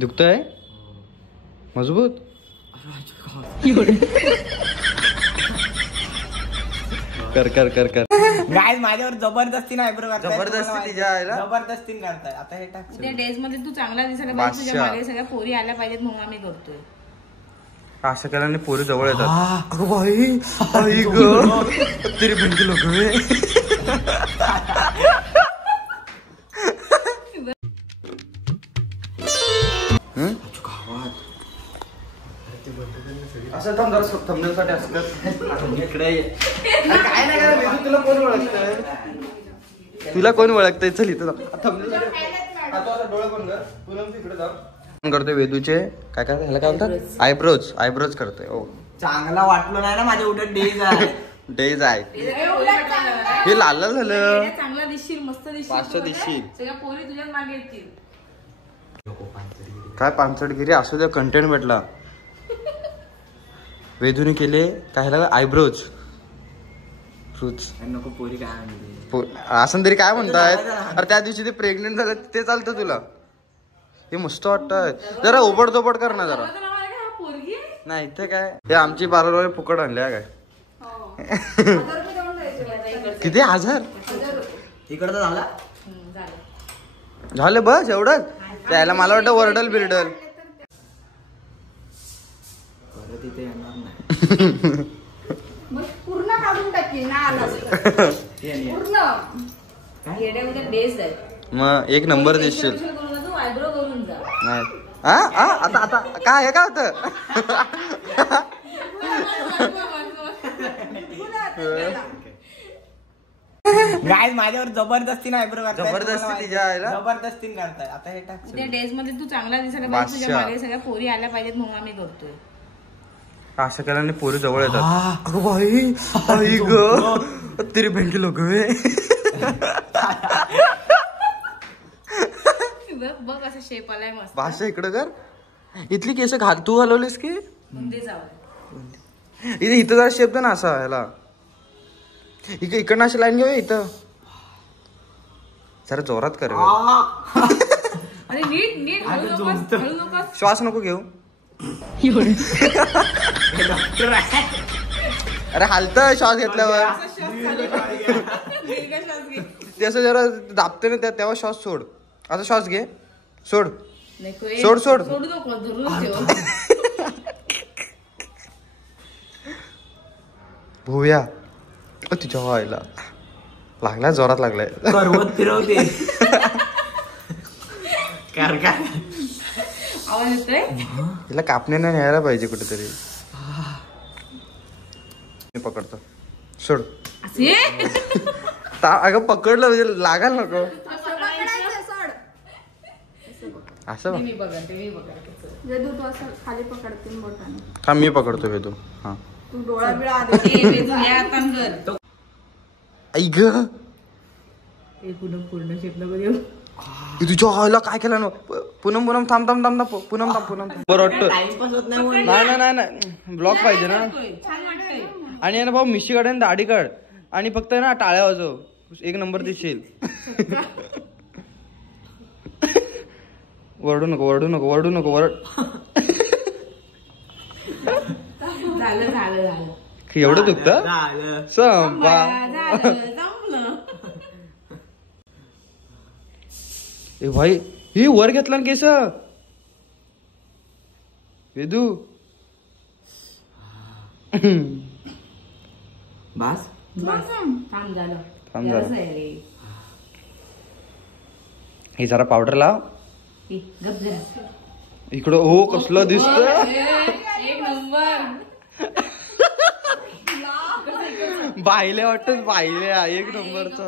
दुखतंय मजबूत. कर कर कर कर गाइस माझ्यावर जबरदस्तीने आयब्रो करताय. जबरदस्ती तिच्या आईला जबरदस्तीने करताय. आता हे टाक. त्या डेज मध्ये तू चांगला दिसायला पाहिजे, तुझ्या मागे सगळ्या पोरी आल्या पाहिजेत म्हणून आम्ही करतोय. असं केल्याने पोरी जवळ येतात. अगं बाई आई ग तरी भिंती लोक असं थांब जरा थंबनेलसाठी असं कर. इकडे काय नाही करा. तुला कोण ओळखतंय? तुला कोण ओळखतंय? चल इथं डोळे पण कर. पूनम तिकडे जा. करतोय वेदूचे काय काय ह्याला काय म्हणतात आयब्रोज. आयब्रोज करतोय. हो चांगला वाटलो नाही ना माझ्या उलट डेज आहे. डेज आहे हे लाल लाल झालं. चांगला दिसशील, मस्त दिसशील, पाचशे दिसशील. सगळ्या पोरी तुझ्याच मागे येतील. काय पानसटगिरी असू द्या. कंटेंट भेटला. वेदूने केले काय ह्याला आयब्रोज. फ्रूट्स नको पोरी काय म्हणते असं तरी काय म्हणतायत. अरे त्या दिवशी ते प्रेग्नेंट झालं ते चालतं तुला. हे मस्त वाटतंय. जरा ओबड दोबड कर ना जरा. नाही इथे काय हे आमची पार्लरवाले फुकट आणल्या काय. किती 1000 इकडचं झाला झालं बस एवढंच. त्याला मला वाटतं वर्डल बिर्डल तिथे येणार नाही. पूर्ण काढून टाकी ना पूर्ण डेज आहे. मग एक नंबर दिसशील. तू आयब्रो करून जा. नाही आता आता काय हे काय होतं. गाइस माझ्यावर जबरदस्तीने आयब्रो करताय. जबरदस्ती तिच्या आईला जबरदस्तीने करताय. आता हे टाक. त्या डेज मध्ये तू चांगला दिसायला पाहिजे, तुझ्या मागे सगळ्या पोरी आल्या पाहिजेत म्हणून आम्ही करतोय. असं केल्याने पोरी जवळ येतात. अगं बाई आई ग तरी भेंडी लोक बघ असं शेप आलाय मस्त. भाषा इकडं कर. इथली केस घाल तू घालवलीस की इथे इथं जरा शेप दे ना असा ह्याला. इकडनं अशी लाईन घेऊ इथं. जरा जोरात कर. अरे नीट नीट हळू नकोस. श्वास नको घेऊ. अरे हालतंय श्वास घेतल्यावर. ते असं जरा दाबते ना तेव्हा श्वास सोड. आता श्वास घे. सोड सोड सोड. सोडू नको, धरून ठेव. भूया तुझ्या व्हायला लागलाय जोरात लागलाय. पर्वत फिरवते. आवाज येतोय. तिला कापण्याने न्यायला पाहिजे कुठेतरी. मी पकडतो. सोड. अगं पकडलं म्हणजे लागाल नको. असं खाली पकडते बोटाने. हा मी पकडतो वेदू. हा तू डोळा बिळा आई ग पूर्ण शेपला बघ. तुझ्या हॉला काय केलं ना. पूनम पूनम थांब थांब थांब पूनम थांब पूनम बरं वाटतं. नाही नाही नाही ब्लॉक पाहिजे ना. आणि ना भाऊ मिशी काढ आणि दाढी काढ आणि फक्त ना टाळ्या वाजव. एक नंबर दिसशील. वरडू नको वरडू नको वरडू नको वरड. झालं झालं झालं. एवढं दुखतं संपा. ए भाई ही वर घेतला ना केस वेदू. बस थांब झालं. थांब जरा. हे जरा पावडर लाव इकडं. हो कसलं दिसत. एक नंबर. बाहिले वाटत बाहिले एक नंबरच.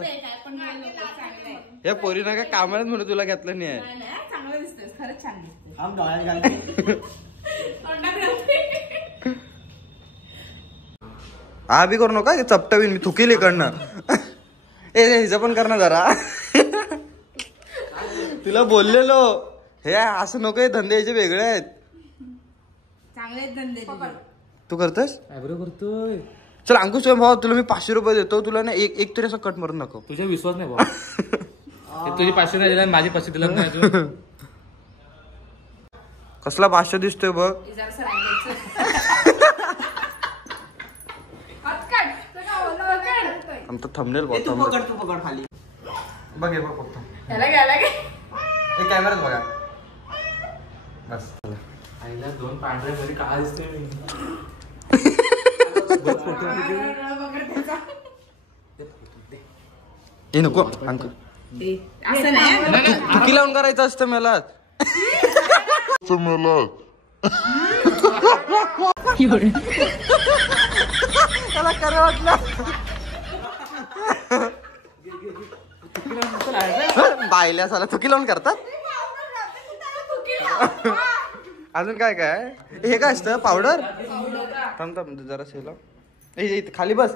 या पोरीनं काय कामाला म्हणून तुला घेतलं नाही आहे. चांगलं दिसतंय खरंच छान दिसतंय. हा बी करू नका चपटावीन मी थुकील इकडनं. ए हिचं पण कर ना जरा. तुला बोललेलो हे असं नको. धंदे याचे वेगळे आहेत. चांगले धंदे तू करतोस. आयब्रो करतोय. चल अंकुश भाऊ तुला मी 500 रुपये देतो. तुला ना एक तरी असं कट मारून नको. तुझ्या विश्वास नाही भाऊ. तुझी 500 नाही दिला माझी 500 दिला नाही. कसला भाष्य दिसतोय बघ. जरासं राहिलं. आमचं थंबनेल ए, तू पकड खाली. बघ हे बघ फक्त त्याला घ्यायला घे. हे कॅमेरात बघा बस. आईला 2 पांढऱ्या घरी काय दिसतोय मी. हे नको अंक असं नाही. तुकी लावून करायचं असतं मला. त्याला खरं वाटलं. बायल्या साला तुकी लावून करतात. अजून काय काय हे काय असतं पावडर. थांब थांब जरा सेला खाली बस.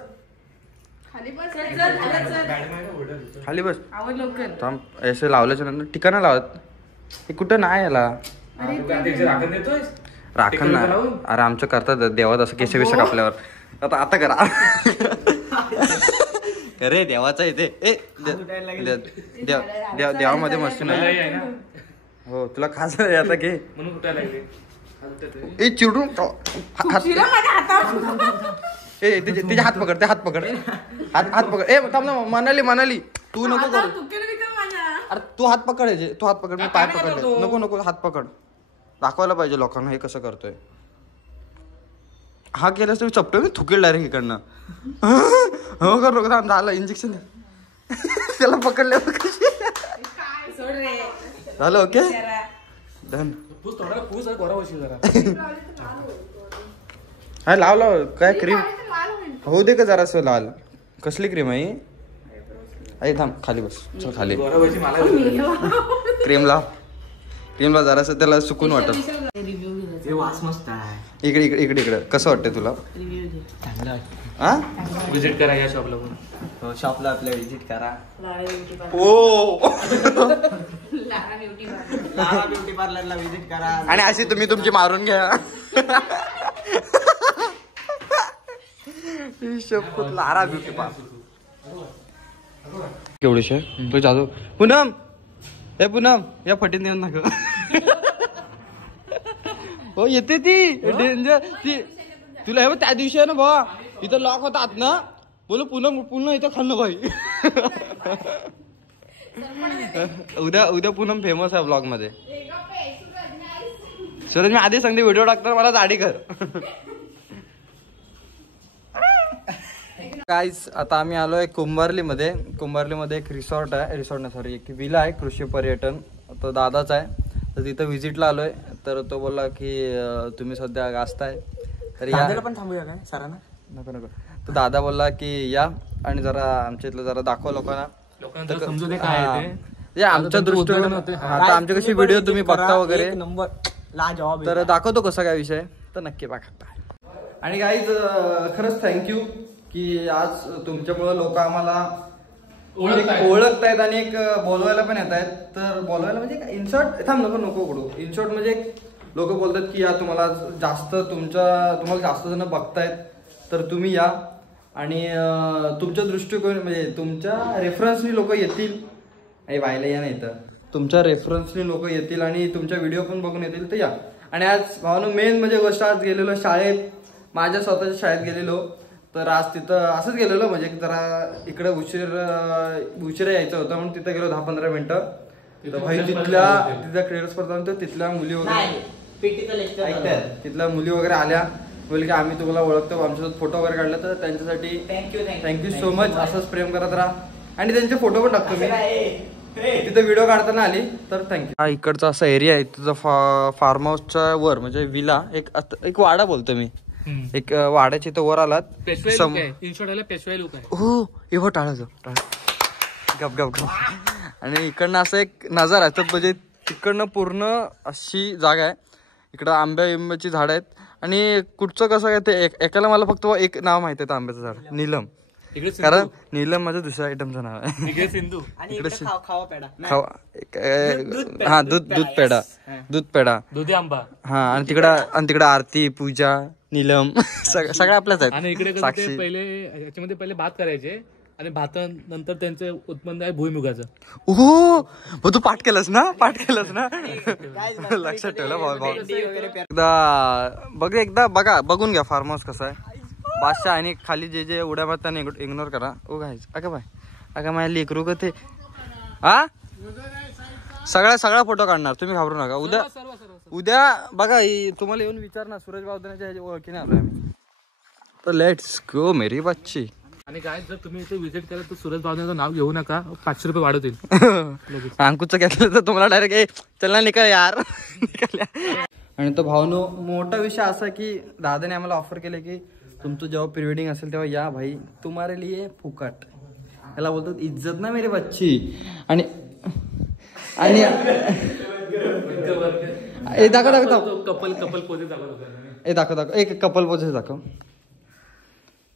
खाली बस आवड लवकर. थांब ऐसे लावल्याच्या नंतर ठिकाणा लावत. हे कुठं नाही याला राखण देतोय. राखण ना. अरे आमचं करतात देवात असं केस बेस कापल्यावर. आता करा अरे देवाचा इथे देवामध्ये मस्ती नाही. हो तुला खास आता घे म्हणून कुठे लागले. ए चिडून शिरा माझ्या हातावर. ए तिचे हात पकड. ते हात पकड. हात पकड. ए थांब ना. मनाली तू नको आता करू. तुकेल बिकेल माझ्या. अरे तू हात पकडायचे. तू हात पकड. मी पाय पकडले. नको हात पकड. दाखवायला पाहिजे लोकांना हे कसं करतोय. हा केलास तुम्ही चपटो मी थुकेल डायरेक्ट इकडनं. हो कर नको थांब झालं इंजेक्शन. त्याला पकडले सोड रे. झालं ओके डन. पूस थोडा पूस आहे गोरा वशी जरा. हा लाव काय क्रीम होऊ दे का जरासं लाल. कसली क्रीम आहे. अरे थांब खाली बस. चल खाली. गोरा वशी मला क्रीम लाव जरासं त्याला सुकून वाटत. ते वास मस्त आहे. इकडे कसं वाटतंय तुला. चांगलं वाटतं. हा विजिट करा या शॉपला पण. शॉपला आपल्या विजिट करा. Oh Lara beauty parlour. Lara beauty पार्लरला विजिट करा. आणि अशी तुम्ही तुमची मारून घ्या. लारा ब्युटी पार्लर केवढीशे तू जादू. पूनम या फटीत नेऊन नका. हो येते ती डेंजर ती. तुला हे त्या दिवशी आहे ना भावा इथं लॉक होता आत ना. बोल पुन्हा इथं खाल्लं भाई. उद्या पूनम फेमस आहे ब्लॉग मध्ये. सूरज मी आधी सांगते व्हिडिओ टाकताना मला दाढी कर. गाईज आता आम्ही आलोय कुंभारलीमध्ये एक रिसॉर्ट नाही सॉरी एक विला आहे कृषी पर्यटन. तो दादाचा आहे. तर तिथं व्हिजिटला आलोय. तर तो बोलला की तुम्ही सध्या गाजताय तर या पण थांबूया काय सरांना. नको तो दादा बोलला की या आणि जरा आमच्या इथलं जरा दाखवा लोकांना समजू दे काय आहे ते. आमच्या दृष्टीने आता आमचे कशी व्हिडिओ तुम्ही बघता वगैरे नंबर लाजवाब. तर दाखवतो कसा काय विषय तर नक्की बघा. आणि गाईज खरंच थँक्यू की आज तुमच्यामुळे लोक आम्हाला ओळखतायत आणि एक बोलवायला पण येत आहेत. तर बोलवायला म्हणजे इन शॉर्ट थांब नको करू. इन शॉर्ट म्हणजे लोक बोलतात की या तुम्हाला जास्त जण बघतायत तर तुम्ही या आणि तुमच्या दृष्टिकोन म्हणजे तुमच्या रेफरन्सनी लोक येतील. आणि व्हायला या नाही तर तुमच्या रेफरन्सनी लोक येतील आणि तुमच्या व्हिडिओ पण बघून येतील तर या. आणि आज भावानं मेन म्हणजे गोष्ट आज गेलेलो शाळेत. माझ्या स्वतःच्या शाळेत गेलेलो. तर आज तिथं असंच गेलेलो म्हणजे जरा इकडे उशिरा यायचं होतं म्हणून तिथं गेलो 10-15 मिनिटं. तर भाई तिथल्या क्रीडा स्पर्धा तिथल्या मुली वगैरे ऐकतायत. तिथल्या मुली वगैरे आल्या बोलले की आम्ही तुम्हाला ओळखतो आमच्यासोबत फोटो वगैरे काढले तर त्यांच्यासाठी थँक्यू सो मच. असंच प्रेम करत राहा आणि त्यांचे फोटो पण टाकतो मी. तिथे व्हिडिओ काढताना आली तर थँक्यू. हा इकडचा असा एरिया आहे तुझा फार्म हाऊसच्या वर म्हणजे विला एक वाडा बोलतो मी. एक वाड्याच्या इथं वर आलात पेशवाई लुक आहे. हो एवढं टाळायचं गप आणि इकडनं असं एक नजारा आहे. तर म्हणजे तिकडनं पूर्ण अशी जागा आहे. इकडं आंब्याची झाड आहेत आणि कुठचं कसं काय ते एकाला मला फक्त एक नाव माहिती आहे आंब्याचं झाड नीलम. कारण नीलम माझं दुसऱ्या आयटमचं नाव आहे. सिंधू हा दूध पेढा दुधी आंबा. हा आणि तिकडं आरती पूजा नीलम सगळं आपल्याच आहेत. आणि इकडे पहिले याच्यामध्ये भात करायचे आणि भातानंतर त्यांचं उत्पन्न आहे भुईमुगाचं. हो मग तू पाठ केलंस ना लक्षात ठेवलं भाऊ. एकदा बघा बघून घ्या फार्म हाऊस कसं आहे. बादशाह आणि खाली जे जे उड्या मारतात त्यांना इग्नोर करा. गायज अगं बाय अगं माझ्या लेकरू का ते हा सगळा फोटो काढणार तुम्ही घाबरू नका. उद्या बघा तुम्हाला येऊन विचारणार सूरज बावधनाच्या ह्याच्या ओळखीने आलोय आम्ही. तर लेट्स गो मेरी बच्ची. आणि काय जर तुम्ही इथे व्हिजिट केलं तर सूरज बावधनाचं नाव घेऊ नका, 500 रुपये वाढवतील. अंकुचं घेतलं तर तुम्हाला डायरेक्ट चल ना निकाल यार आणि तो भावनो मोठा विषय असा की दादाने आम्हाला ऑफर केलं की तुमचं जेव्हा प्री वेडिंग असेल तेव्हा या भाई तुम्हारे लिए फुकट. याला बोलतात इज्जत ना मेरी बच्ची. आणि दाखव कपल पोझेस दाखव एक कपल पोझेस दाखव.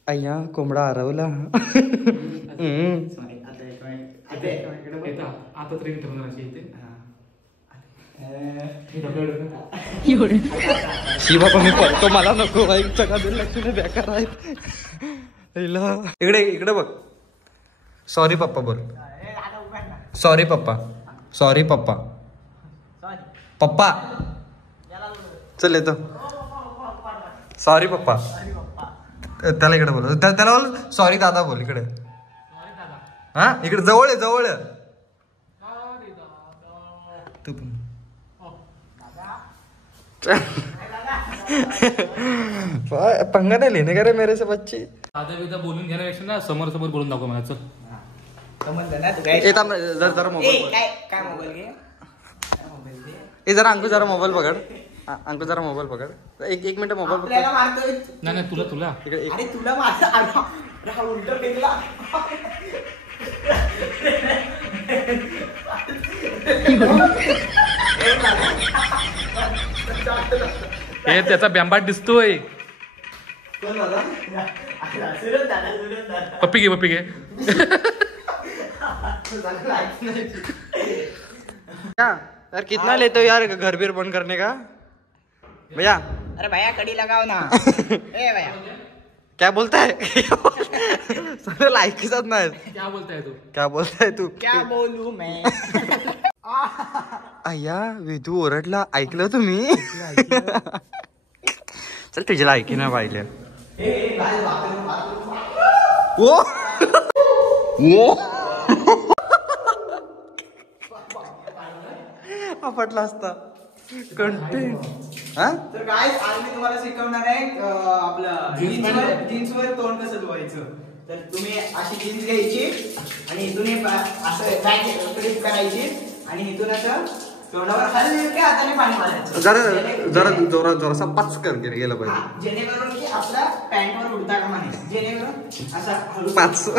अय्या कोंबडा हरवला. आता तरी ठेवणार शिवा पण मी पळतो मला नको बाई सगळा दिल लक्ष्मी बेकार आहेत. इकडे बघ. सॉरी पप्पा बोल. सॉरी पप्पा चल येतो. सॉरी पप्पा त्याला इकडे बोल. त्याला बोल सॉरी दादा बोल इकडे. हा इकडे जवळ तू पण पंगा नाही लेने का रे मेरे से बच्ची. दादा बोलून घेण्यापेक्षा ना समोर बोलून दाखव मला. चल जरा मोबाईल जरा अंकु जरा मोबाईल पकड. अंकु जरा मोबाईल पकड. एक मिनिट मोबाईल पकड. नाही तुला तुला हे त्याचा बॅम्बाट दिसतोय. पप्पी घे यार कितना लेते हो यार घर बीर बंद करने का भैया. अरे भैया कड़ी लगाओ ना. ए भैया क्या बोलता है सगळं लायकीचाच नाही. क्या बोलताय तू क्या बोलू मैं. अय्या वेदू ओरडला. ऐकलं तुम्ही. चल तुझ्याला ऐकी ना पाहिजे. आपटला असता कंटेंट. हा तर काय आज मी तुम्हाला शिकवणार आहे आपलं जीन्सवर तोंड कसं धुवायचं. तर तुम्ही अशी जीन्स घ्यायची आणि इथून असं बॅक क्लिप करायची आणि इथून असं तोंडावर हलक्या हाताने पाणी मारायचं. जरा जोरासा पाच कर गेलं पाहिजे. जेणेकरून की आपला पॅन्टवर उडता कामा नये. जेणेकरून असा हळू पाच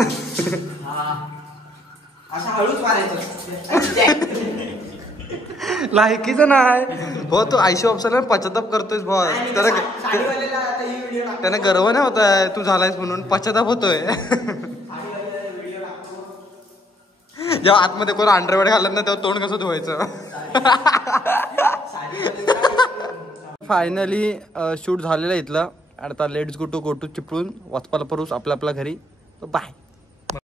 असा हळूच मारायचं. लायकीचं नाही हो. तू आयशी ऑप्शन पश्चाताप करतोय भाऊ. त्याने गर्व नाही होत आहे तू झालायस म्हणून पश्चाताप होतोय. जेव्हा आतमध्ये कोण अंडरवेअर घालत ना तेव्हा तोंड कसं धुवायचं. फायनली शूट झालेलं इथलं. आता लेट्स गो टू चिपळून वाचपाला परूस आपल्या घरी. बाय.